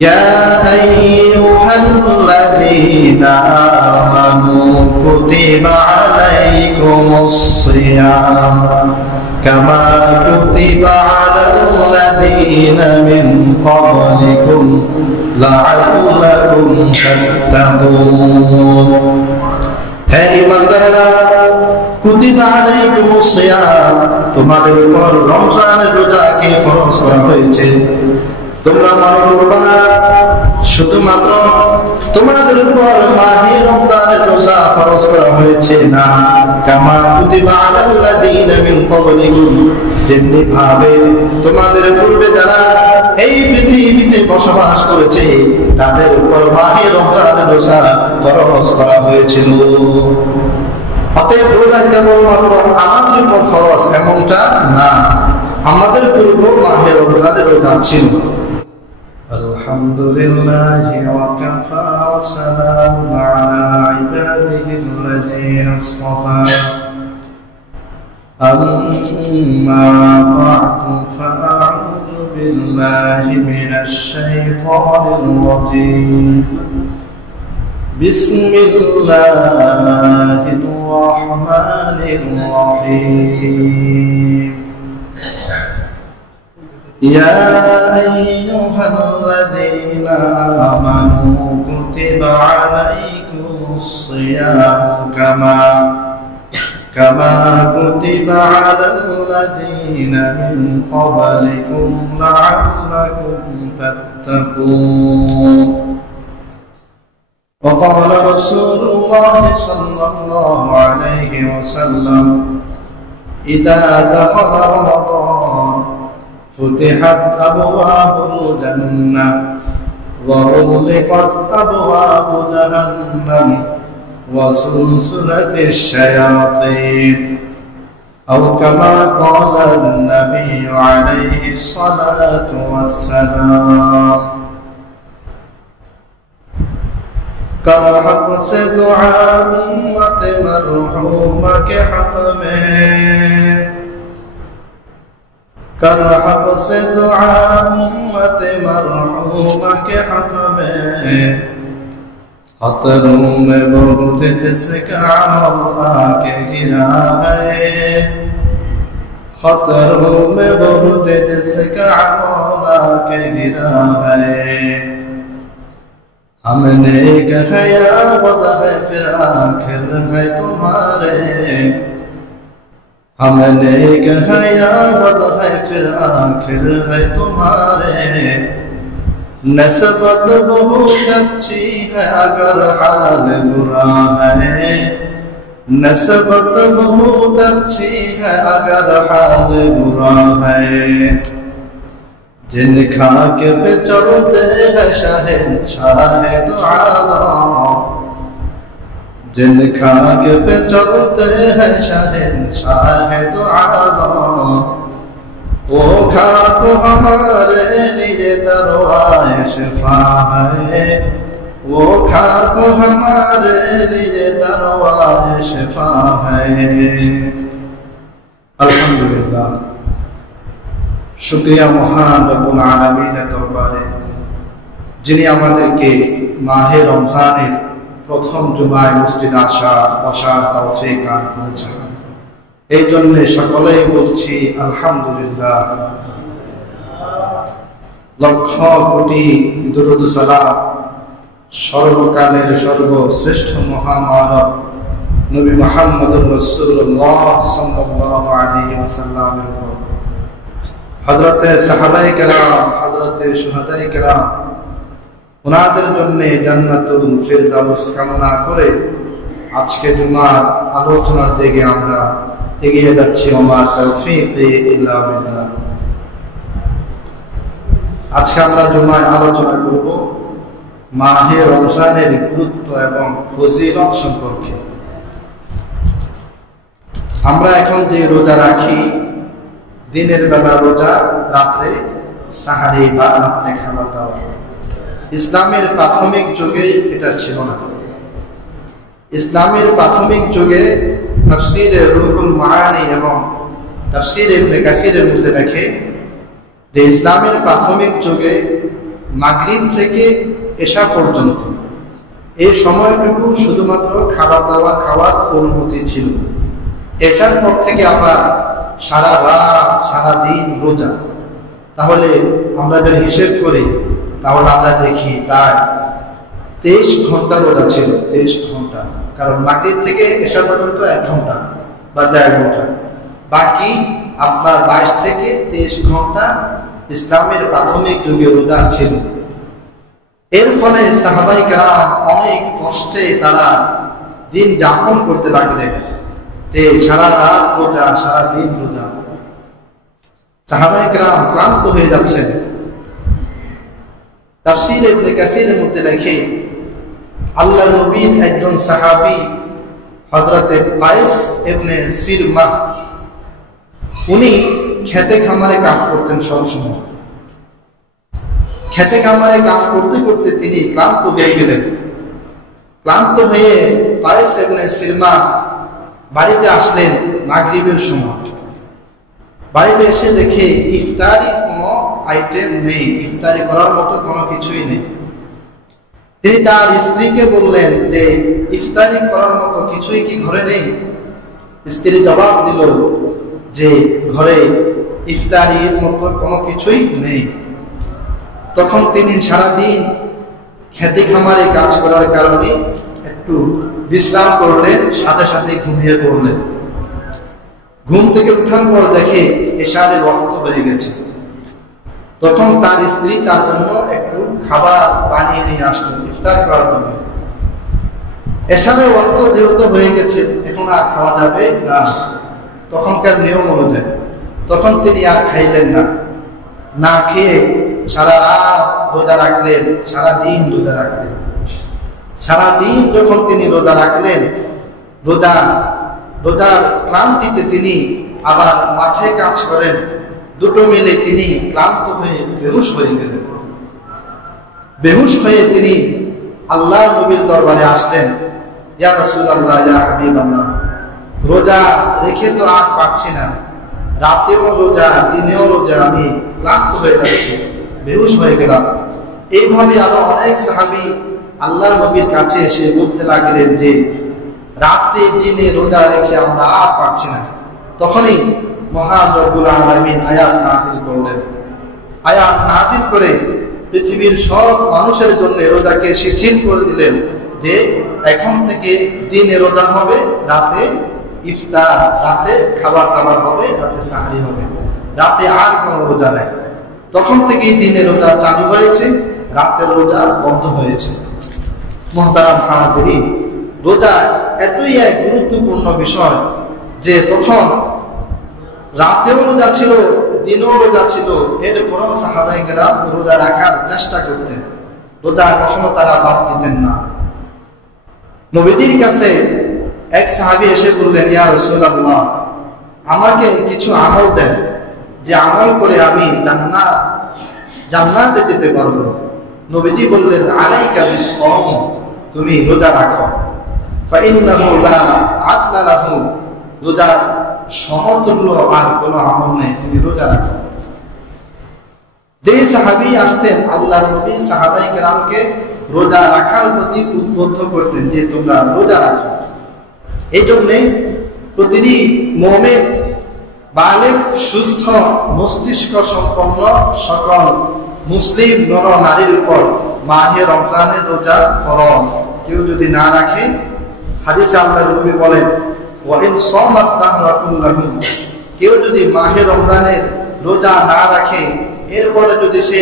يا أيها الذين آمنوا كتب عليكم الصيام كما كتب على الذين من قبلكم لعلكم تتقون হে ঈমানদাররা কুতিবা আলাইকুমুস সিয়াম তোমাদের উপর রমজানের রোজাকে ফরজ করা হয়েছে তোমরা মনে করবে না শুধুমাত্র তোমাদের উপর মাহে রমজানের রোজা ফরজ করা হয়েছে না কামা কুতিবা আলাল্লাযীনা মিন ক্বাবলিকুম যেমনি ভাবে তোমাদের পূর্বে যারা এই পৃথিবীতে বসবাস করেছে তাদের উপর মাহে রমজানের রোজা ফরজ করা হয়েছিল অতএব রোজা কেবলমাত্র আমাদের উপর ফরজ এমনটা না আমাদের পূর্ব মাহে রমজানের রোজা ছিল الحمد لله وكفى وسلام على عباده الذين اصطفى أما بعد فأعوذ بالله من الشيطان الرجيم بسم الله الرحمن الرحيم يا أيها الذين آمنوا كتب عليكم الصيام كما كتب على الذين من قبلكم لعلكم تتقون وقال رسول الله صلى الله عليه وسلم إذا دخل رمضان فتحت أبواب الجنة وغلقت أبواب جهنم وسلسلة الشياطين أو كما قال النبي عليه الصلاة والسلام करहक से दुआ उम्मत मरहूमा के हक में करहक से दुआ उम्मत मरहूमा के हक में खतरों में बहुत जिसका अमल आके गिरा है खतरों में बहुत जिसका अमल आके गिरा है हमने कहा बद है फिर आखिर है तुम्हारे हमने कहा बद है फिर आखिर है तुम्हारे नस्बत बहुत अच्छी है अगर हाल बुरा है नस्बत बहुत अच्छी है अगर हाल बुरा है जिन खाके पे चलते हैं शहंशाह दो आलम जिन खाके पे चलते हैं शहंशाह दो आलम वो खाक हमारे लिए दरवाज़े शिफा है वो खाक हमारे लिए दरवाज़े शिफा है अल्हम्दुलिल्लाह शुक्रिया महान रब्बुल आलमीনের দরবারে যিনি আমাদেরকে মাহে রমজানের প্রথম জুমায় মসজিদ আসা বসার তৌফিক দান করেছেন এই জন্য সকলেই বলছি আলহামদুলিল্লাহ লক্ষ কোটি দরুদ সালাম সর্বকালের সর্বশ্রেষ্ঠ মহামানব নবী মুহাম্মদুর রাসূলুল্লাহ সাল্লাল্লাহু আলাইহি ওয়াসাল্লামের উপর হযরতে সাহাবায়ে কেরাম হযরতে শুহাদায়ে কেরাম ওনাদের জন্য জান্নাতুল ফিরদাউস কামনা করে আজকে জুমার আলোচনার দিকে আমরা এগিয়ে যাচ্ছি ওমা তাওফীক ইল্লা বিল্লাহ আজকে আমরা জুমায় আলোচনা করব মাহে রমজানের গুরুত্ব এবং ফজিলত সম্পর্কে আমরা এখন যে রোজা রাখি দিনের বেলা রোজা রাতে সাহারি বা রাতে খাবার দাওয়া ইসলামের প্রাথমিক যুগে এটা ছিল না ইসলামের প্রাথমিক যুগে তাফসীরে রুহুল মাআনি এবং তাফসীরে ইবনে কাসিরের মধ্যে লেখে যে ইসলামের প্রাথমিক যুগে মাগরিব থেকে এশা পর্যন্ত এই সময়টুকু শুধুমাত্র খাবার দাবার খাওয়ার অনুমতি ছিল। এশার পর থেকে আবার সারা রাত সারা দিন রোজা। তাহলে আমরা যদি হিসেব করি তাহলে আমরা দেখি প্রায় 23 ঘন্টা রোজা ছিল। 23 ঘন্টা, কারণ মাগরিব থেকে এশা পর্যন্ত 1 ঘন্টা বা 1.5 ঘন্টা, বাকি আপনার 22 থেকে 23 ঘন্টা ইসলামের প্রাথমিক যুগে রোজা ছিল। এর ফলে সাহাবায়ে কেরাম অনেক কষ্টে তারা দিন যাপন করতে লাগলেন, যে সারা রাত রোজা সারা দিন রোজা। সাহাবায়ে কেরাম ক্লান্ত হয়ে যাচ্ছেন। তাফসীর ইবনে কাসীরের মধ্যে লেখে, আল্লাহর নবীর একজন সাহাবী হযরতে কায়েস ইবনে সিরমা, উনি খেতে খামারে কাজ করতেন সবসময়। খেতে খামারে কাজ করতে করতে তিনি ক্লান্ত হয়ে গেলেন। ক্লান্ত হয়ে কায়েস ইবনে সিরমা বাড়িতে আসলেন মাগরিবের সময়। বাড়িতে এসে দেখে ইফতারি কোনো আইটেম নেই, ইফতারি করার মতো কোনো কিছুই নেই। তিনি তার স্ত্রীকে বললেন যে ইফতারি করার মতো কিছুই কি ঘরে নেই? স্ত্রী জবাব দিল যে ঘরে ইফতারির মতো কোনো কিছুই নেই। তখন তিনি সারাদিন খেতে খামারে কাজ করার কারণে একটু বিশ্রাম করলেন, সাথে সাথে ঘুমিয়ে পড়লেন। ঘুম থেকে উঠার পর দেখে এশারের ওয়াক্ত হয়ে গেছে। তখন তার স্ত্রী তার জন্য একটু খাবার বানিয়ে নিয়ে আসলেন ইফতার করার জন্য। এশারের ওয়াক্ত যেহেতু হয়ে গেছে, এখন আর খাওয়া যাবে না, তখনকার নিয়ম অনুযায়ী। তখন তিনি আর খাইলেন না, না খেয়ে সারা রাত রোজা রাখলেন, সারাদিন রোজা রাখলেন। সারাদিন যখন তিনি রোজা রাখলেন, রোজার ক্লান্তিতে তিনি আবার মাঠে কাজ করেন, দুটো মিলে তিনি ক্লান্ত হয়ে বেহুশ হয়ে গেলেন। বেহুশ হয়ে তিনি আল্লাহর নবীর দরবারে আসলেন, ইয়া রাসূলুল্লাহ, ইয়া হাবিবাল্লাহ, রোজা রেখে তো আর পারছি না, রাতেও রোজা দিনেও রোজা, আমি ক্লান্ত হয়ে যাচ্ছি, বেহুশ হয়ে গেলাম। এইভাবে আরো অনেক সাহাবী আল্লাহর নবীর কাছে এসে বলতে লাগলেন যে রাতে দিনে রোজা রেখে আমরা আর পারছি না। তখনই মহান রব্বুল আলামিন আয়াত নাযিল করলেন। আয়াত নাযিল করে পৃথিবীর সব মানুষের জন্য রোজাকে শিথিল করে দিলেন, যে এখন থেকে দিনে রোজা হবে, রাতে ইফতার, রাতে খাবার দাবার হবে, রাতে সাহরি হবে, রাতে আর কোনো রোজা নেই। তখন থেকেই দিনে রোজা চালু হয়েছে, রাতের রোজা বন্ধ হয়েছে। মুহতারাম হাজিরিন, রোজা এতই এক গুরুত্বপূর্ণ বিষয় যে তখন রাতেও রোজা ছিল, দিনেও রোজা ছিল, এরপরও সাহাবায়ে কেরাম রোজা রাখার চেষ্টা করতেন, রোজা কখনো তারা বাদ দিতেন না। নবীজির কাছে এক সাহাবী এসে বললেন, ইয়া রাসূলুল্লাহ, আমাকে কিছু আমল দেন, যে আমল করে আমি জান্নাতে যেতে পারবো। নবীজি বললেন, আলাইকা বিস-সাওম, তুমি রোজা রাখো, ফাইন্নাহু লা আদলা লাহু, রোজার সমতুল্য আর কোনো আমল নেই, তুমি রোজা রাখো। যে সাহাবী আসতেন আল্লাহর নবী সাহাবায়ে কেরামকে রোজা রাখার প্রতি উদ্বুদ্ধ করতেন যে তোমরা রোজা রাখো। এই জন্যে প্রতিটি মুমিন বালেগ সুস্থ মস্তিষ্ক সম্পন্ন সকল মুসলিম নর নারীর উপর মাহে রমজানের রোজা ফরজ। কেউ যদি না রাখে, হাদিসে আল্লাহর নবী বলেন, ওয়া ইন সামাত দাহরা কুল্লাহু, কেউ যদি মাহে রমজানের রোজা না রাখে, এরপরে যদি সে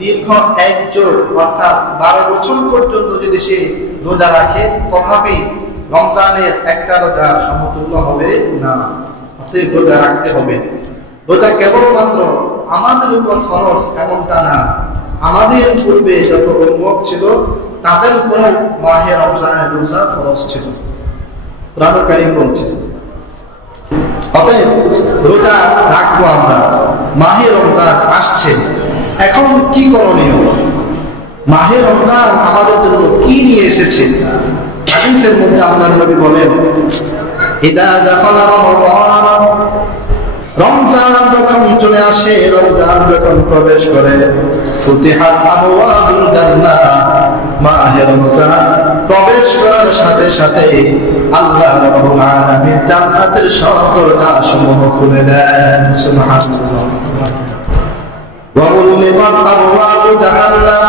দীর্ঘ এক জোর অর্থাৎ 12 বছর পর্যন্ত যদি সে রোজা রাখে, তথাপি রমজানের একটা রোজা সমতুল্য হবে না। অতএব রোজা রাখতে হবে। রোজা কেবলমাত্র আমাদের উপর ফরজ এমনটা না, আমাদের পূর্বে যত উম্মত ছিল তাদের উপর মাহে রমজানের রোজা ফরজ ছিল। কুরআন কারীম বলছে, অতএব রোজা রাখবো আমরা। মাহে রমজান আসছে, এখন কি করণীয়? মাহে রমজান আমাদের জন্য কি নিয়ে এসেছে? হাদিসের মধ্যে আল্লাহর নবী বলেন, ইদা দাখালা রমাদান রমজান যখন চলে আসে, রমজান যখন প্রবেশ করে, ফুতিহাত আবওয়াবুল জান্নাহ, মাহে রমজান প্রবেশ করার সাথে সাথে আল্লাহ রাব্বুল আলামিন জান্নাতের সব দরজাসমূহ খুলে দেন। সুবহানাল্লাহ। ওয়া উলিমাত আবওয়াবু জাহান্নাম,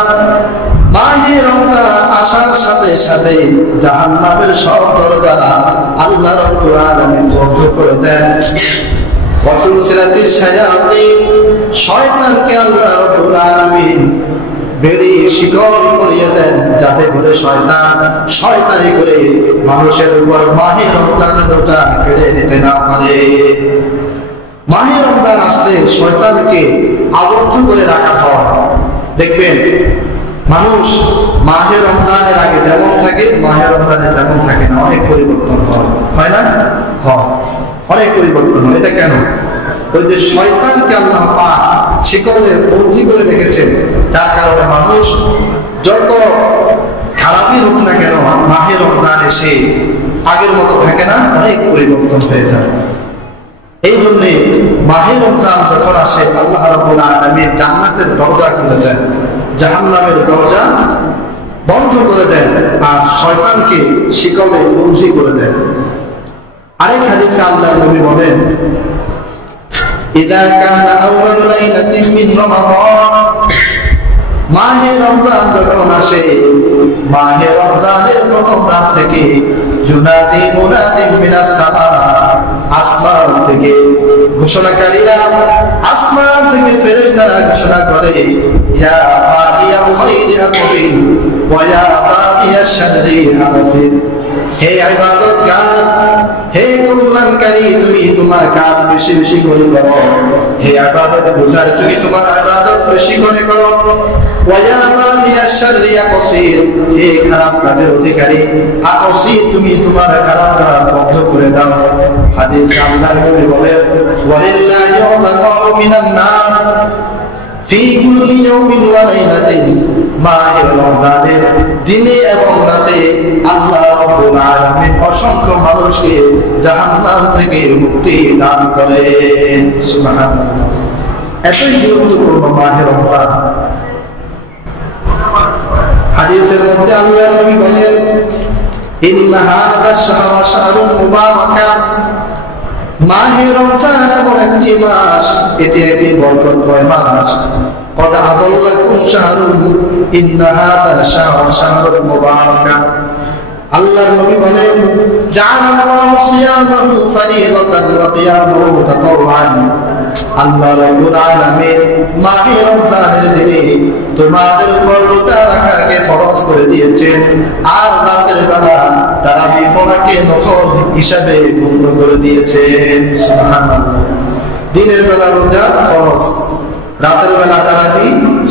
মাহে রমজান আসার সাথে সাথে জাহান্নামের সব দরজা আল্লাহ রাব্বুল আলামিন বন্ধ করে দেন। ওয়াসুলসিলাতিশ শায়াতিন, শয়তানকে আল্লাহ রাব্বুল আলামিন বেড়ি শিকল করিয়ে দেন, যাতে করে শয়তানি করে মানুষের উপর মাহে রমজানের রোজা কেড়ে নিতে না পারে। মাহে রমজান আসতে শয়তানকে আবদ্ধ করে রাখা হয়। দেখবেন মানুষ মাহে রমজানের আগে যেমন থাকে, মাহে রমজানে তেমন থাকে না, অনেক পরিবর্তন হয় না? হয়, অনেক পরিবর্তন হয়। এটা কেন? ওই যে শয়তানকে আল্লাহ পাক শিকলে বন্দী করে রেখেছেন, যার কারণে মানুষ যত খারাপই হোক না কেন, মাহে রমজান এসে আগের মতো থাকে না, অনেক পরিবর্তন হয়ে যায়। এই জন্যে মাহে রমজান যখন আসে, আল্লাহ রাব্বুল আলামিন জান্নাতের দরজা খুলে দেন, জাহান্নামের দরজা বন্ধ করে দেন, আর শয়তানকে শিকলে বন্দী করে দেন। আরেক হাদিসে আল্লাহর নবী বলেন, ইযা কানা আউয়ালু লাইলাতিন মিন রমাদান, মাহে রমজান যখন আসে, মাহে রমজানের প্রথম রাত থেকে ইউনাদি মুনাদিন মিনাস সামা, আসমান থেকে ঘোষণাকারীরা, আসমান থেকে ফেরেশতারা ঘোষণা করে, ইয়া বাগিয়াল খায়রি আকবিল ওয়া ইয়া বাগিয়াশ শাররি আকসির, হে ইবাদতগার, হে কল্যাণকারী, তুমি তোমার কাজ বেশি বেশি করে করো, হে ইবাদত গুজার, তুমি তোমার ইবাদত বেশি করে করো, ওয়া ইয়া বাগিয়াশ শাররি আকসির, হে খারাপ কাজের অধিকারী আকসির, তুমি তোমার খারাপ কাজ বন্ধ করে দাও। হাদিস আল্লাহর নবী বলেন, ওয়ালিল্লাহি ওয়াদাকাউ মিনান নার ফি কুল্লি ইয়াউমিন ওয়া লাইলাতিন, মাহে রমজানের দিনে এবং রাতে আল্লাহ রাব্বুল আলামিন অসংখ্য মানুষকে জাহান্নাম থেকে মুক্তি দান করেন। সুবহানাল্লাহ। এতই গুরুত্বপূর্ণ মাহে রমজান। হাদিসের মধ্যে আল্লাহর নবী বলেন, ইন্না হাযা শাহরা শাহরুন মুবারাকা, মাহে রমজান এমন একটি মাস, এটি একটি বরকতময় মাস। قد أظلكم شهر إن هذا الشهر شهر مبارك, আল্লাহর নবী বলেন, জাআলাল্লাহু সিয়ামাহু ফরিদাতান ওয়া কিয়ামাহু তাতাওয়ান, আল্লাহ রাব্বুল আলামিন মাহে রমজানের দিনে তোমাদের উপর রোজা রাখাকে ফরজ করে দিয়েছেন, আর রাতের বেলা তারাবি পড়াকে নফল হিসাবে পূর্ণ করে দিয়েছেন। সুবহানাল্লাহ। দিনের বেলা রোজা ফরজ, রাতের বেলা তারাবি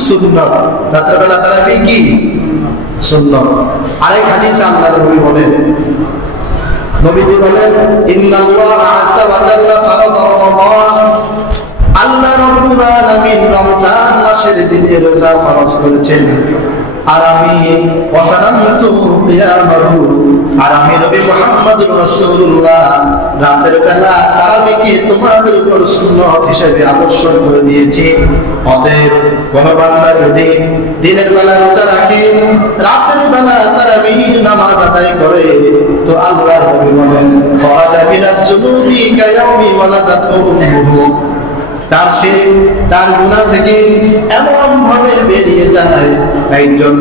সুন্নাত। রাতের বেলা তারাবি কি? সুন্নাত। আরেক হাদিসে আল্লাহর নবী বলেন, নবীজি বলেন, ইন্নাল্লাহা আযজা ওয়া জাল্লা ফারাদা রমাদান, আল্লাহ রাব্বুল আলামিন রমজান মাসের দিনে রোজা ফরজ করেছেন, আর আমি ওয়াসানাতু কিয়ামাহু, আর আমি নবী মুহাম্মদুর রাসূলুল্লাহ রাতের বেলা তারাবিকে তোমাদের উপর সুন্নাত হিসেবে আবশ্যক করে দিয়েছি। অতএব কোন বান্দা যদি দিনের বেলা রোজা রাখে, রাতের বেলা তারাবির নামাজ আদায় করে, তো আল্লাহর নবী বলেন, খরাজা মিনাজ জুনুবি কায়াউমি ওয়ালাদাতু উম্মুহু, তার গুনাহ থেকে এমন ভাবে বেরিয়ে যায়, একজন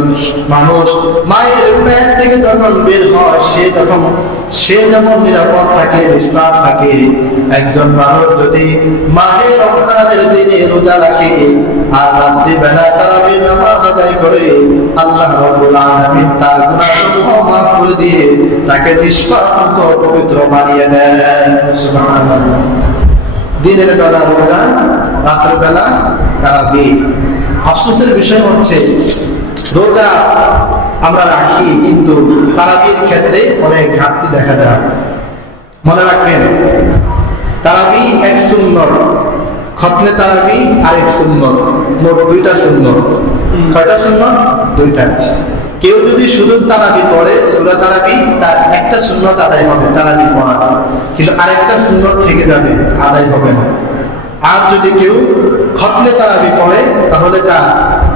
মানুষ মায়ের পেট থেকে যখন বের হয়, সে যেমন নিরাপদ থাকে, নিষ্পাপ থাকে, একজন মানুষ যদি মাহে রমজানের দিনে রোজা রাখে আর রাত্রি বেলা তারাবির নামাজ আদায় করে, আল্লাহ রাব্বুল আলামিন তার গুনাহসমূহ মাফ করে দিয়ে তাকে নিষ্পাপ পবিত্র বানিয়ে দেন। সুবহানাল্লাহ। দিনের বেলা রোজা, রাতের বেলা তারাবি। আফসোসের বিষয় হচ্ছে, রোজা আমরা রাখি কিন্তু তারাবির ক্ষেত্রে অনেক ঘাটতি দেখা যায়। মনে রাখবেন, তারাবি এক সুন্নত, খতনে তারাবি আরেক সুন্নত, মোট দুইটা সুন্নত। কয়টা সুন্নত? দুইটা। কেউ যদি শুধু তারাবি পড়ে, সূরা তারাবি, তার একটা সুন্নত আদায় হবে তারাবি পড়া, কিন্তু আরেকটা সুন্নত থেকে যাবে, আদায় হবে না। আর যদি কেউ খতমে তারাবি পড়ে তাহলে তার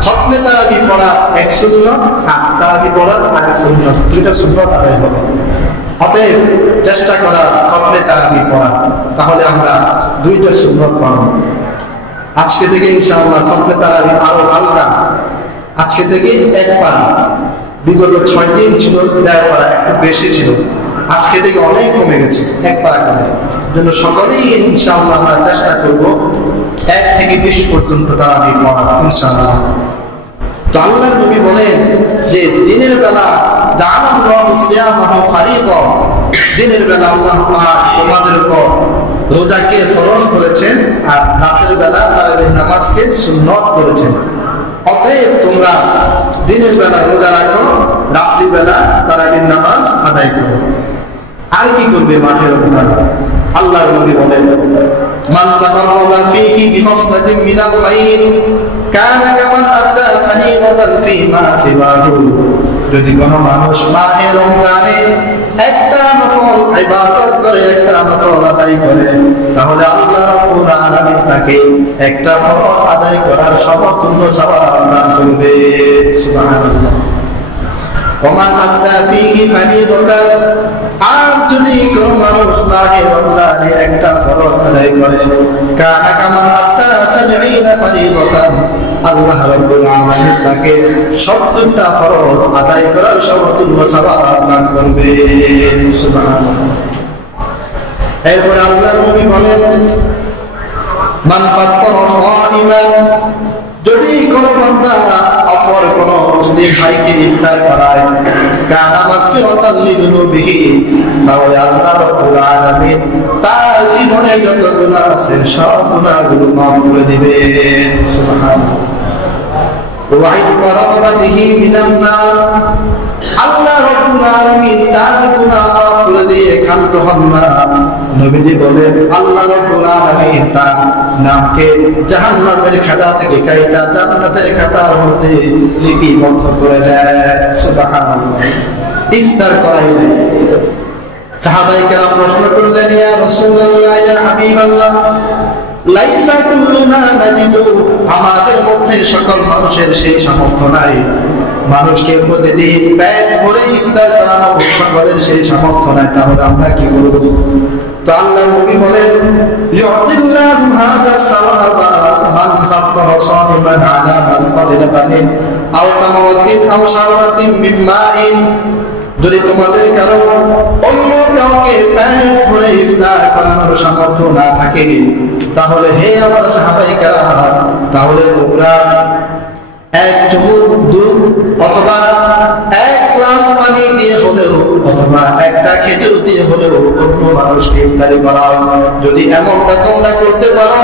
খতমে তারাবি পড়া এক সুন্নাত আর তারাবি পড়ার আরেক সুন্নাত, দুইটা সুন্নাত আদায় হবে। অতএব চেষ্টা করা খতমে তারাবি পড়া, তাহলে আমরা দুইটা সুন্নাত পাবো। আজকে থেকে ইনশাআল্লাহ খতমে তারাবি আরো হালকা, আজকে থেকে এক পারা, বিগত 6 দিন ছিল 1.5 পারা, একটু বেশি ছিল, আজকে থেকে অনেক কমে গেছে, এক পারা কমে। জন্য সকলেই ইনশাআল্লাহ আমরা চেষ্টা করব 1 থেকে 20 পর্যন্ত তারাবি পড়া ইনশাআল্লাহ। তো আল্লাহর নবী বলেন যে দিনের বেলা জাআলাল্লাহু সিয়ামাহু ফারিদা, দিনের বেলা আল্লাহ পাক তোমাদের উপর রোজাকে ফরজ করেছেন আর রাতের বেলা তারাবির নামাজকে সুন্নাত করেছেন। অতএব তোমরা দিনের বেলা রোজা রাখো, রাত্রি বেলা তারাবির নামাজ আদায় করো। আর কি করবে মাহে রমজান? আল্লাহর নবী বলেন মান তাকাররাবা ফীহি বিখাসলাতিন মিনাল খায়র কানা কামান আদা ফারিদাতান ফীমা সিওয়াহু। যদি কোনো মানুষ মাহে রমজানে একটা নফল ইবাদত করে, একটা নফল আদায় করে, তাহলে আল্লাহ রাব্বুল আলামিন তাকে একটা ফরজ আদায় করার সমতুল্য সওয়াব দান করবে। সুবহানাল্লাহ। ওমান আদা ফীহি ফারিদাতান, আর যদি কোনো মানুষ মাহে রমজানে একটা ফরজ আদায় করে, কানা কামান আদা 70 ফারিদাতান, আল্লাহ রাব্বুল আলামিন তাকে 70টা ফরজ আদায় করার সমতুল্য সওয়াব দান করবে। সুবহানাল্লাহ। এরপর আল্লাহর নবী বলেন মান ফাত্তারা সাইমান, যদি কোনো বান্দা অপর কোনো মুসলিম ভাইকে ইফতার করায়, কানা মাগফিরাতাল লিযুনুবিহি, তাহলে আল্লাহ রাব্বুল আলামিন তার জীবনে যত গুনাহ আছে সব গুনাহগুলো মাফ করে দিবে। সুবহানাল্লাহ। ওয়াইদকা রাবাতিহি মিনান নার, আল্লাহ রাব্বুল আলামিন তার গুনাহ মাফ করে দিয়ে ক্ষান্ত হন না। নবীজি বলেন আল্লাহ রাব্বুল আলামিন তার নামকে জাহান্নামের খাতা থেকে কাইটা জান্নাতের খাতার মধ্যে লিপিবদ্ধ করে দেয়। সুবহানাল্লাহ। ইফতার করাইলে সাহাবায়ে কেরাম প্রশ্ন করলেন, ইয়া রাসূলুল্লাহ, ইয়া হাবিবাল্লাহ, লাইসা কুল্লুনা নাজিদু, আমাদের মধ্যে সকল মানুষের সেই সামর্থ্য নাই, মানুষকে প্রতিদিন পেট ভরে ইফতার করানো সকলের সেই সামর্থ্য নাই, তাহলে আমরা কি করব? তো আল্লাহ নবী বলেন ইউতিল্লাহু হাযা সাওয়াবা মান ফাত্তারা সাইমান আলা মাসফাদিলাতিন আও তামাওয়াতিন আও শাওয়াতিন মিন মাইন, যদি তোমাদের কারো অন্য কাউকে পেট ভরে ইফতার করানোর সামর্থ্য না থাকে, তাহলে হে আমার সাহাবায়ে কেরাম, তাহলে তোমরা 1 চুমুক দুধ অথবা 1 গ্লাস পানি দিয়ে হলেও অথবা একটা খেজুর দিয়ে হলেও অন্য মানুষকে ইফতারি করাও। যদি এমনটা তোমরা করতে পারো,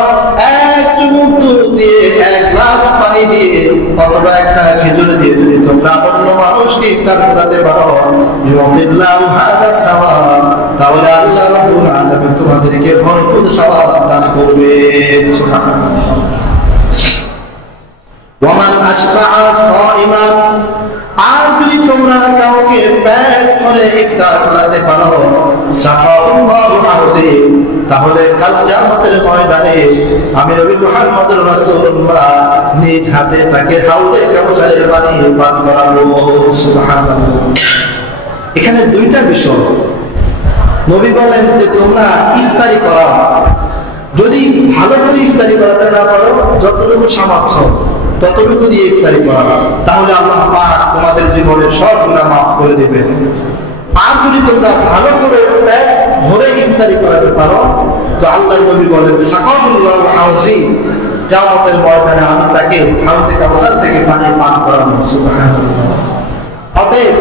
1 চুমুক দুধ দিয়ে 1 গ্লাস পানি দিয়ে অথবা একটা খেজুর দিয়ে যদি তোমরা অন্য মানুষকে ইফতার করাতে পারো, ইউতিল্লাহু হাযা সাওয়াব, তাহলে আল্লাহ রাব্বুল আলামিন তোমাদেরকে ভরপুর সওয়াব দান করবে। সুবহানাল্লাহ। ওয়ামান আশবাআ সাইমান, আর যদি তোমরা কাউকে পেট ভরে ইফতার করাতে পারো, সাফাউল্লাহু হাউযি, তাহলে কাল কিয়ামতের ময়দানে আমি নবী মুহাম্মদুর রাসূলুল্লাহ নিজ হাতে তাকে হাউজে কাউসারের পানি পান করাবো। সুবহানাল্লাহ। এখানে দুইটা বিষয় নবী বলেন যে তোমরা ইফতারি করাও, যদি ভালো করে ইফতারি করাতে না পারো, যতটুকু সামর্থ্য ততটুকু দিয়ে ইফতারি করা, তাহলে আল্লাহ পাক তোমাদের জীবনের সব গুনাহ মাফ করে দেবেন। আর যদি তোমরা ভালো করে পেট ভরে ইফতারি করাতে পারো, তো আল্লাহর নবী বলেন সাকাতুল্লাহু হাউজি, কিয়ামতের ময়দানে আমি তাকে হাউজে কাউসার থেকে পানি পান করাবো। সুবহানাল্লাহ। অতএব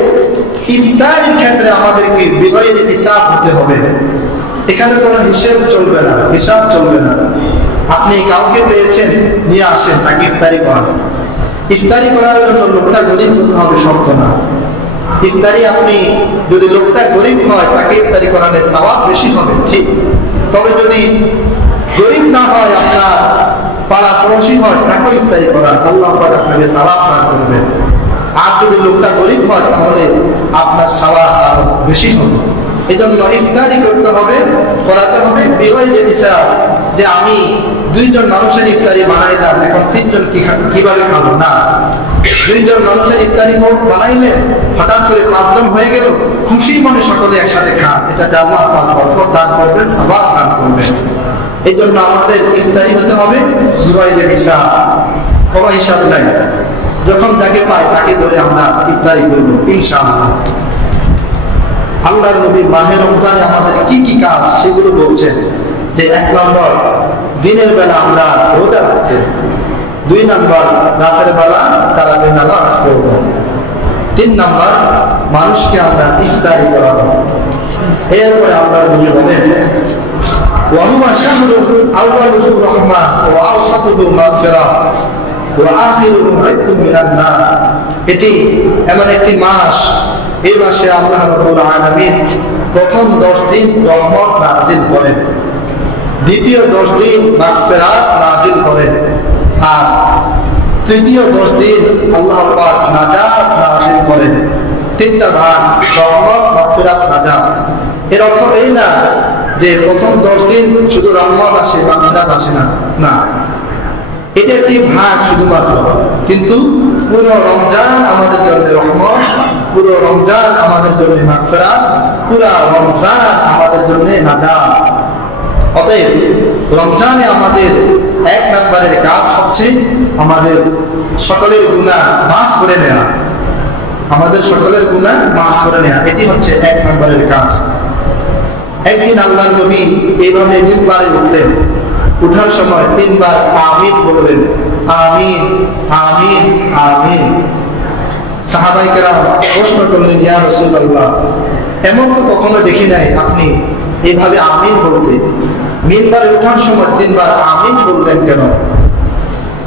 ইফতারের ক্ষেত্রে আমাদেরকে বিজয়ীর হিসাব হতে হবে। এখানে কোনো হিসেব চলবে না, হিসাব চলবে না। আপনি কাউকে পেয়েছেন, নিয়ে আসেন, তাকে ইফতারি করান। ইফতারি করার জন্য লোকটা গরিব হতে হবে শর্ত না। ইফতারি আপনি যদি লোকটা গরিব হয়, তাকে ইফতারি করালে সওয়াব বেশি হবে, ঠিক। তবে যদি গরিব না হয়, আপনার পাড়া পড়োশি হয়, তাকে ইফতারি করান, আল্লাহ পাক আপনাকে সওয়াব দান করবেন। আর যদি লোকটা গরিব হয়, তাহলে আপনার সওয়াব আরো বেশি হবে। এই জন্য ইফতারি করতে হবে, করাতে হবে বিগয়রে হিসাব, যে আমি দুইজন মানুষের ইফতারি বানাইলাম, এখন তিনজন কিভাবে খাবো? না, দুইজন মানুষের ইফতারি বানাইলে হঠাৎ করে 5 জন হয়ে গেল, খুশি মনে সকলে একসাথে খান, এটা আল্লাহ পাক বরকত দান করবেন, সওয়াব দান করবেন। এই জন্য আমাদের ইফতারি হতে হবে জুবাইলে হিসাব, কোনো হিসাব নাই, যখন যাকে পাই তাকে ধরে আমরা ইফতারি করবো ইনশাআল্লাহ। আল্লাহর নবী মাহে রমজানে আমাদের কি কি কাজ সেগুলো বলছেন যে 1 নম্বর দিনের বেলা আমরা রোজা রাখতে, 2 নম্বর রাতের বেলা তারাবির নামাজ পড়ব, 3 নম্বর মানুষকে আমরা ইফতারি করাবো। এরপরে আল্লাহর নবী বলেন ওয়াহুয়া শাহরুল আউয়ালুহু রাহমা ওয়া আওসাতুহু মাগফিরাহ ওয়া আখিরুহু ইতকুম মিনান নার। এটি এমন একটি মাস, এই মাসে আল্লাহ রাব্বুল আলামিন প্রথম 10 দিন রহমত নাযিল করেন, দ্বিতীয় 10 দিন মাগফিরাত নাযিল করেন, আর তৃতীয় 10 দিন আল্লাহ পাক নাজাত নাযিল করেন। 3টা ভাগ, রহমত, মাগফিরাত, নাজাত। এর অর্থ এই না যে প্রথম 10 দিন শুধু রহমত আসে, মাগফিরাত আসে না, না, এটা একটি ভাগ শুধুমাত্র, কিন্তু পুরো রমজান আমাদের জন্য রহমত, পুরো রমজান আমাদের জন্য মাগফিরাত, পুরো রমজান আমাদের জন্য নাজাত। অতএব রমজানে আমাদের 1 নম্বরের কাজ হচ্ছে আমাদের সকলের গুনাহ মাফ করে নেওয়া, আমাদের সকলের গুনাহ মাফ করে নেওয়া, এটি হচ্ছে 1 নম্বরের কাজ। একদিন আল্লাহর নবী এইভাবে মিম্বারে উঠলেন, উঠার সময় 3 বার আমিন বললেন, আমিন আমিন আমিন। সাহাবায়ে কেরাম প্রশ্ন করলেন, ইয়া রাসূলুল্লাহ, এমন তো কখনো দেখি নাই আপনি এইভাবে আমিন বলতে, মিম্বারে ওঠার সময় 3 বার আমিন বললেন কেন?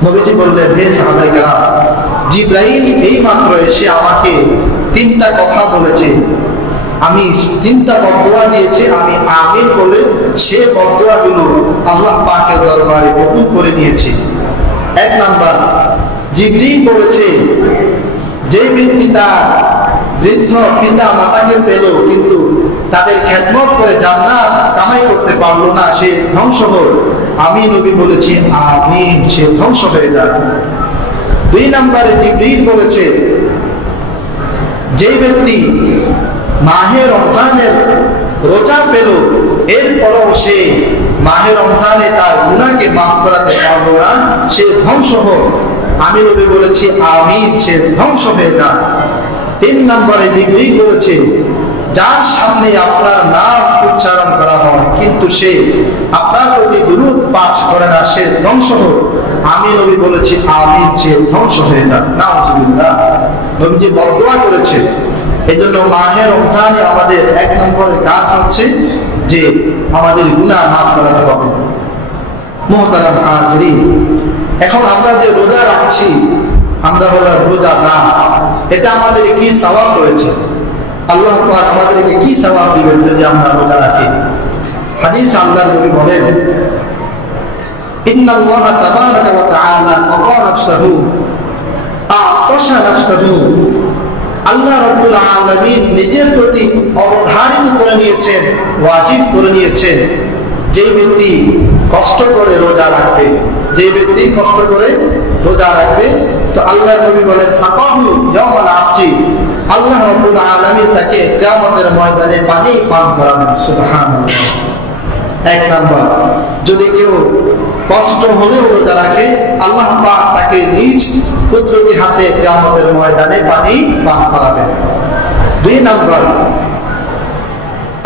নবীজি বললেন, হে সাহাবায়ে কেরাম, জিবরাইল এই মাত্র এসে আমাকে 3টা কথা বলেছে, আমি 3টা বদদুয়া দিয়েছে, আমি আমিন বলে সে বদদুয়াগুলো আল্লাহ পাকের দরবারে কবুল করে নিয়েছি। 1 নাম্বার, জিবরিল বলেছে যে ব্যক্তি তার বৃদ্ধ পিতা মাতাকে পেল কিন্তু তাদের খেদমত করে জান্নাত কামাই করতে পারলো না, সে ধ্বংস হল। আমি নবী বলেছি আমিন, সে ধ্বংস হয়ে যায়। 2 নম্বরে জিবরিল বলেছে যে ব্যক্তি মাহে রমজানের রোজা পেল, এরপরও সে মাহে রমজানে তার গুনাহকে মাফ করাতে পারলো না, সে ধ্বংস হোক। আমি নবী বলেছি আমিন, সে ধ্বংস হয়ে যায়। 3 নম্বরে জিবরিল বলেছে যার সামনে আপনার নাম উচ্চারণ করা হয় কিন্তু সে আপনার প্রতি দুরূদ পাঠ করে না, সে ধ্বংস হোক। আমি নবী বলেছি আমিন, সে ধ্বংস হয়ে যায়। নাউযুবিল্লাহ, নবীজি বদদুয়া করেছে। এজন্য মাহে রমজানে আমাদের 1 নম্বরের কাজ হচ্ছে যে আমাদের গুনাহ মাফ করাতে হবে। মুহতারাম হাজিরিন, এখন আমরা যে রোজা রাখছি, আমরা হলো রোজাদার, এতে আমাদের কি সওয়াব রয়েছে? আল্লাহ পাক আমাদেরকে কি সওয়াব দিবেন যদি আমরা রোজা রাখি? হাদিস আল্লাহর নবী বলেন, ইন্নাল্লাহ তাবারাকা ওয়া তাআলা ক্বাদা নাফসাহু আ'তাশা নাফসাহু। আল্লাহ রাব্বুল আলামিন নিজের প্রতি অবধারিত করে নিয়েছেন, ওয়াজিব করে নিয়েছেন, যে ব্যক্তি কষ্ট করে রোজা রাখবে, যে ব্যক্তি কষ্ট করে রোজা রাখবে, তো আল্লাহ নবী বলেন সাকাহু ইয়াউমাল আবজি, আল্লাহ রাব্বুল আলামিন তাকে কিয়ামতের ময়দানে পানি পান করাবেন। সুবহানাল্লাহ। 1 নাম্বার, যদি কেউ কষ্ট হলেও রোজা রাখে, আল্লাহ পাক তাকে নিজ কুদরতি হাতে কিয়ামতের ময়দানে পানি পান করাবেন। 2 নাম্বার,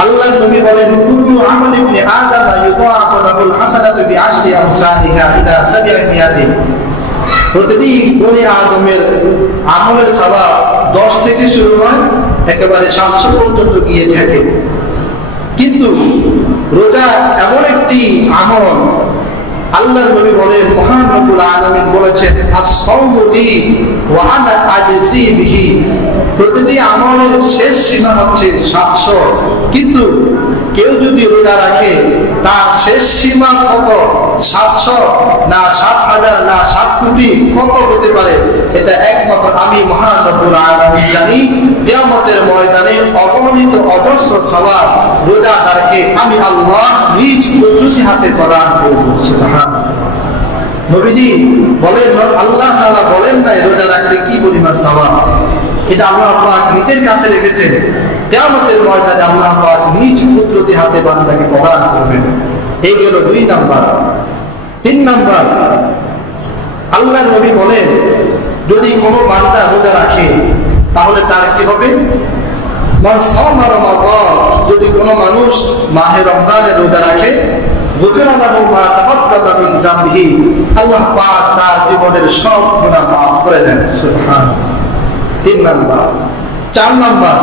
আল্লাহ নবী বলেন কুল্লু আমালি ইবনি আদম ইউদাআফু লাহুল হাসানাতু বিআশরি আমসালিহা ইলা 700। প্রতিদিন বনি আদমের আমলের সওয়াব 10 থেকে শুরু হয়, একেবারে 700 পর্যন্ত গিয়ে থাকে। কিন্তু রোজা এমন একটি আমল, আল্লাহর নবী বলেন, মহান রব্বুল আলামিন বলেছেন আস-সাওমু লি ওয়া আনা আজজি বিহি। প্রতিটি আমলের শেষ সীমা হচ্ছে 700, কিন্তু কেউ যদি রোজা রাখে তার শেষ সীমা কত? 700 না 7,000 না 7 কোটি, কত হতে পারে? এটা একমাত্র আমি মহান রব্বুল আলামিন জানি। কিয়ামতের ময়দানে অগণিত অজস্র সওয়াব রোজাদারকে আমি আল্লাহ নিজ কুদরতি হাতে প্রদান করব। সুবহানাল্লাহ। নবীজি বলেন, আল্লাহ তাআলা বলেন না রোজা রাখলে কি পরিমাণ সওয়াব, এটা আল্লাহ পাক নিজের কাছে রেখেছেন। কিয়ামতের ময়দানে আল্লাহ পাক নিজ কুদরতি হাতে বান্দাকে প্রদান করবেন। এই গেল 2 নাম্বার। 3 নাম্বার, আল্লাহর নবী বলেন যদি কোনো বান্দা রোজা রাখে তাহলে তার কি হবে? মান সামা রমাদান, যদি কোনো মানুষ মাহে রমজানে রোজা রাখে, গুফিরা লাহু মা তাকাদ্দামা মিন যামবিহি, আল্লাহ পাক তার জীবনের সব গুনাহ মাফ করে দেন। সুবহানাল্লাহ। 3 নাম্বার। 4 নাম্বার,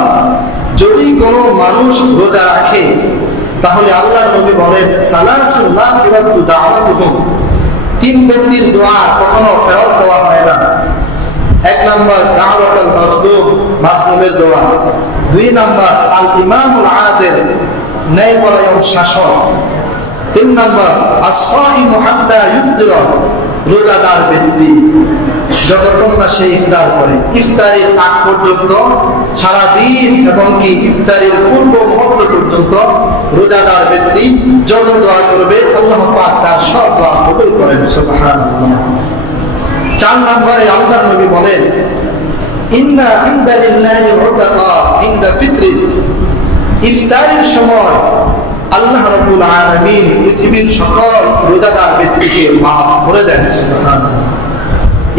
যদি কোনো মানুষ রোজা রাখে তাহলে আল্লাহর নবী বলেন সালাসুন লা তুরাদ্দু দাওয়াতুহুম, 3 ব্যক্তির দোয়া কখনো ফেরত দেওয়া হয় না। 1 নাম্বার দাওয়াতুল মাজলুম, মাজলুমের দোয়া। 2 নাম্বার আল ইমামুল আদিল, ন্যায়পরায়ণ শাসক। 3 নাম্বার as-সাইমু হাত্তা ইফতিরা, রোজাদার ব্যক্তি যতক্ষণ না সে ইফতার করে, ইফতারের আগ পর্যন্ত সারা দিন এবং কি ইফতারের পূর্ব মুহূর্ত পর্যন্ত রোজাদার ব্যক্তি যত দোয়া করবে আল্লাহ পাক তার সব দোয়া কবুল করেন। সুবহানাল্লাহ। 4 নম্বরে আল্লাহর নবী বলেন ইন্না ইনদা লিল্লাহি উতাকা ইনদা ফিতরি, ইফতারের সময় আল্লাহ রাব্বুল আলামিন পৃথিবীর সকল রোজাদার ব্যক্তিকে মাফ করে দেন। সুবহানাল্লাহ।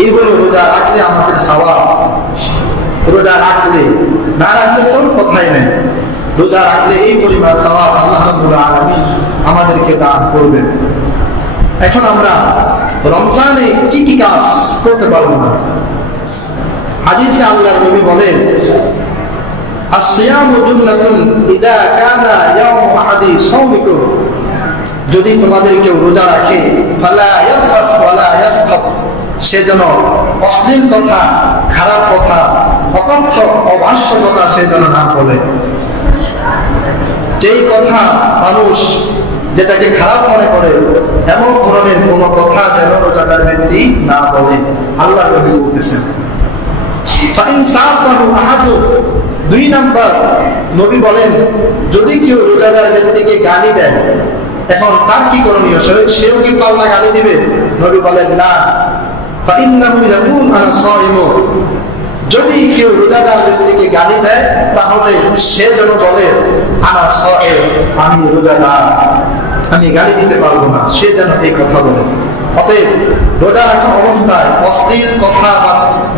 এই হলো রোজা রাখলে আমাদের সওয়াব। রোজা রাখলে, না রাখলে তো কথাই নেই। রোজা রাখলে এই পরিমাণ সওয়াব আল্লাহ রাব্বুল আলামিন আমাদেরকে দান করবেন। এখন আমরা রমজানে কি কি কাজ করতে পারবো না? হাদিসে আল্লাহর নবী বলেন as-siyamu junnatun idza kana yawmu ahadi sawmikum, যদি তোমাদের কেউ রোজা রাখে ফালা ইয়াফাস ওয়ালা ইয়াসখাব, সে যেন অশ্লীল কথা, খারাপ কথা, অকথ্য অভাষ্য কথা সে যেন না বলে। যেই কথা মানুষ যেটাকে খারাপ মনে করে এমন ধরনের কোনো কথা যেন রোজাদার ব্যক্তি না বলে, আল্লাহ নবী বলতেছেন। ফাইন সাআবাহু আহাদু, 2 নাম্বার নবী বলেন যদি কেউ রোজাদার ব্যক্তিকে গালি দেয়, এখন তার কি করণীয়? সেও কি পাল্টা গালি দিবে? নবী বলেন না। ফাইন্নাহু ইয়াকুল আনা সাইমু, যদি কেউ রোজাদার ব্যক্তিকে গালি দেয় তাহলে সে যেন বলে আনা সাইম, আমি রোজাদার, আমি গালি দিতে পারবো না, সে যেন এই কথা বলে। অতএব রোজা রাখা অবস্থায় অশ্লীল কথা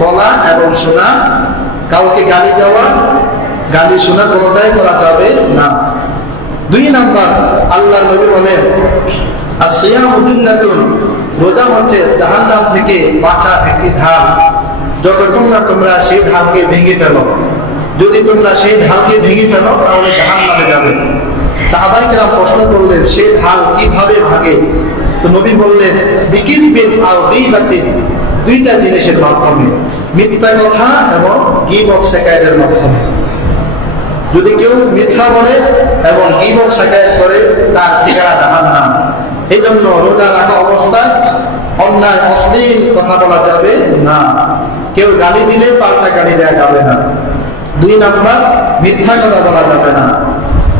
বলা এবং শোনা, কাউকে গালি দেওয়া, গালি শোনা কোনোটাই করা যাবে না। 2 নাম্বার আল্লাহর নবী বলেন as-siyamu junnatun, রোজা হচ্ছে জাহান্নাম থেকে বাঁচার একটি ঢাল, যতক্ষণ না তোমরা সেই ঢালকে ভেঙে ফেলো। যদি তোমরা সেই ঢালকে ভেঙে ফেলো তাহলে জাহান্নামে যাবে। সাহাবায়ে কেরাম প্রশ্ন করলেন সেই ঢাল কিভাবে ভাঙে? তো নবী বললেন বিকিসবিন আও গীবাতিন, 2টা জিনিসের মাধ্যমে, মিথ্যা কথা এবং গীবত শিকায়তের মাধ্যমে। যদি কেউ মিথ্যা বলে এবং গীবত শিকায়ত করে তার ঠিকানা জাহান্নাম। এই জন্য রোজা রাখা অবস্থায় অন্যায় অশ্লীল কথা বলা যাবে না। কেউ গালি দিলে পাল্টা গালি দেওয়া যাবে না। 2 নাম্বার মিথ্যা কথা বলা যাবে না।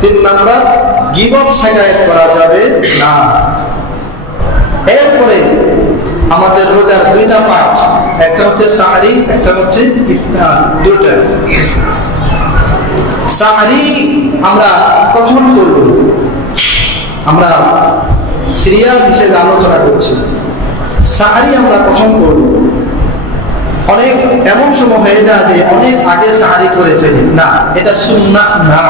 3 নাম্বার গীবত শিকায়ত করা যাবে না। এরপরে আমাদের রোজার 2টা পার্ট, একটা হচ্ছে সাহরি, একটা হচ্ছে ইফতার। 2টা সাহরি আমরা কখন করব? আমরা সিরিয়াল হিসেবে আলোচনা করছি। সাহরি আমরা কখন করব? অনেক এমন সময় হয়ে যায় যে অনেক আগে সাহরি করে ফেলি, না, এটা সুন্নাহ না।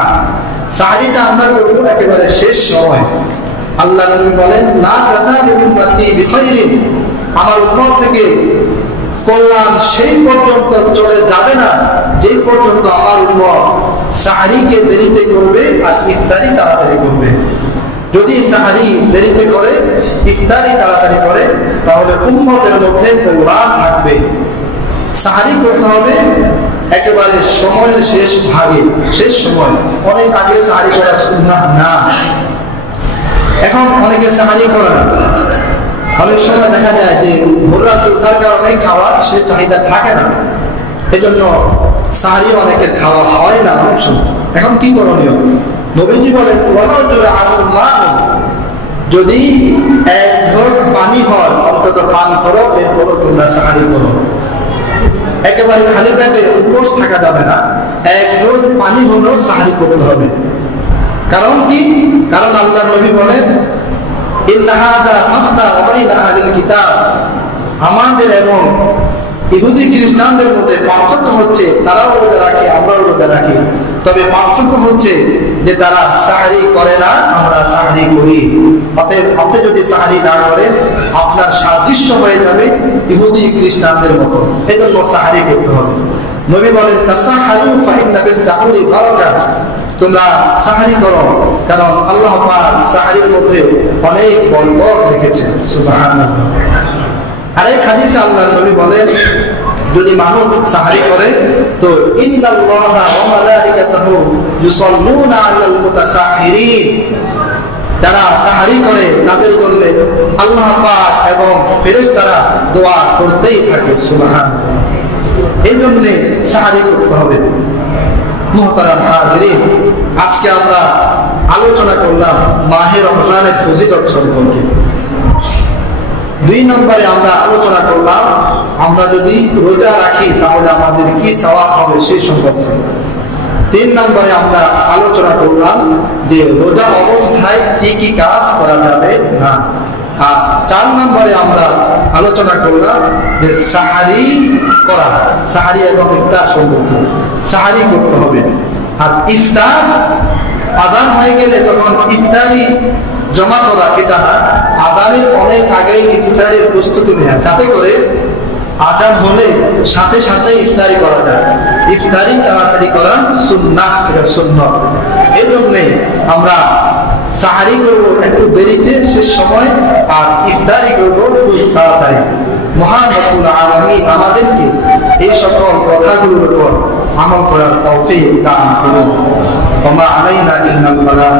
সাহরিটা আমরা করব একেবারে শেষ সময়। আল্লাহ নবী বলেন লা তাযালু উম্মতি বিখাইরিন, আমার উম্মত থেকে কল্যাণ সেই পর্যন্ত চলে যাবে না যে পর্যন্ত আমার উম্মত সাহরিকে দেরিতে করবে আর ইফতারি তাড়াতাড়ি করবে। যদি সাহরি দেরিতে করে, ইফতারি তাড়াতাড়ি করে, তাহলে উম্মতের মধ্যে কল্যাণ থাকবে। সাহরি করতে হবে একেবারে সময়ের শেষ ভাগে, শেষ সময়। অনেক আগে সাহরি করা সুন্নাহ না। এখন অনেকে সাহায্য করে না। অনেক সময় দেখা যায় যে ভোর রাতে ওঠার কারণে খাওয়ার সে চাহিদা থাকে না, এজন্য সাহারি অনেকের খাওয়া হয় না অনেক সময়। এখন কি করণীয়? নবীজি বলেন যদি এক ঢোক পানি হয় অন্তত পান করো, এরপরও তোমরা সাহারি করো। একেবারে খালি পেটে উপোস থাকা যাবে না, এক ঢোক পানি হলেও সাহারি করতে হবে। কারণ কি? কারণ আল্লাহ নবী বলেন, ইন্না হাযা ফাসলা ওয়া বাইনা আহলিল কিতাব, আমাদের এবং ইহুদি খ্রিস্টানদের মধ্যে পার্থক্য হচ্ছে তারাও রোজা রাখে, আমরাও রোজা রাখি, তবে পার্থক্য হচ্ছে যে তারা সাহারি করে না, আমরা সাহারি করি। অতএব আপনি যদি সাহারি না করেন আপনার সাদৃশ্য হয়ে যাবে ইহুদি খ্রিস্টানদের মতো, এজন্য সাহারি করতে হবে। নবী বলেন, তাসাহারু ফাইন্না বিস-সাহুরি বারাকা, তোমরা সাহারি করো, কারণ আল্লাহ পাক সাহারির মধ্যে অনেক বরকত রেখেছেন। সুবহানাল্লাহ। আরেক হাদিসে আল্লাহ নবী বলেন, যদি মানুষ সাহারি করে তো ইন্নাল্লাহা ওয়া মালাইকাতাহু ইউসাল্লুনা আলাল মুতাসাহিরিন, যারা সাহারি করে তাদের জন্য আল্লাহ পাক এবং ফেরেশতারা দোয়া করতেই থাকে। সুবহানাল্লাহ। এই জন্য সাহারি করতে হবে। মুহতারাম হাজিরিন, আজকে আমরা আলোচনা করলাম মাহে রমজানের ফজিলত সম্পর্কে। 2 নম্বরে আমরা আলোচনা করলাম আমরা যদি রোজা রাখি তাহলে আমাদের কি সওয়াব হবে সেই সম্পর্কে। 3 নম্বরে আমরা আলোচনা করলাম যে রোজা অবস্থায় কি কি কাজ করা যাবে না। আর 4 নম্বরে আমরা আলোচনা করলাম যে সাহারি করা, সাহারি এবং ইফতার সম্পর্কে। সাহারি করতে হবে। আর ইফতার আযান হয়ে গেলে তখন ইফতারি জমা করা, এটা না, আযানের অনেক আগেই ইফতারের প্রস্তুতি নেওয়া, তাতে করে আযান হলে সাথে সাথে ইফতারি করা যায়। ইফতারি তাড়াতাড়ি করা সুন্নাহ, এটা সুন্নাহ। এই জন্যে আমরা সাহারি করবো একটু দেরিতে শেষ সময়, আর ইফতারি করবো খুব তাড়াতাড়ি। মহান রব্বুল আলামিন আমাদেরকে এই সকল কথাগুলোর উপর আমল করার তৌফিক দান করুন। ওয়া মা আলাইনা ইল্লাল বালাগ।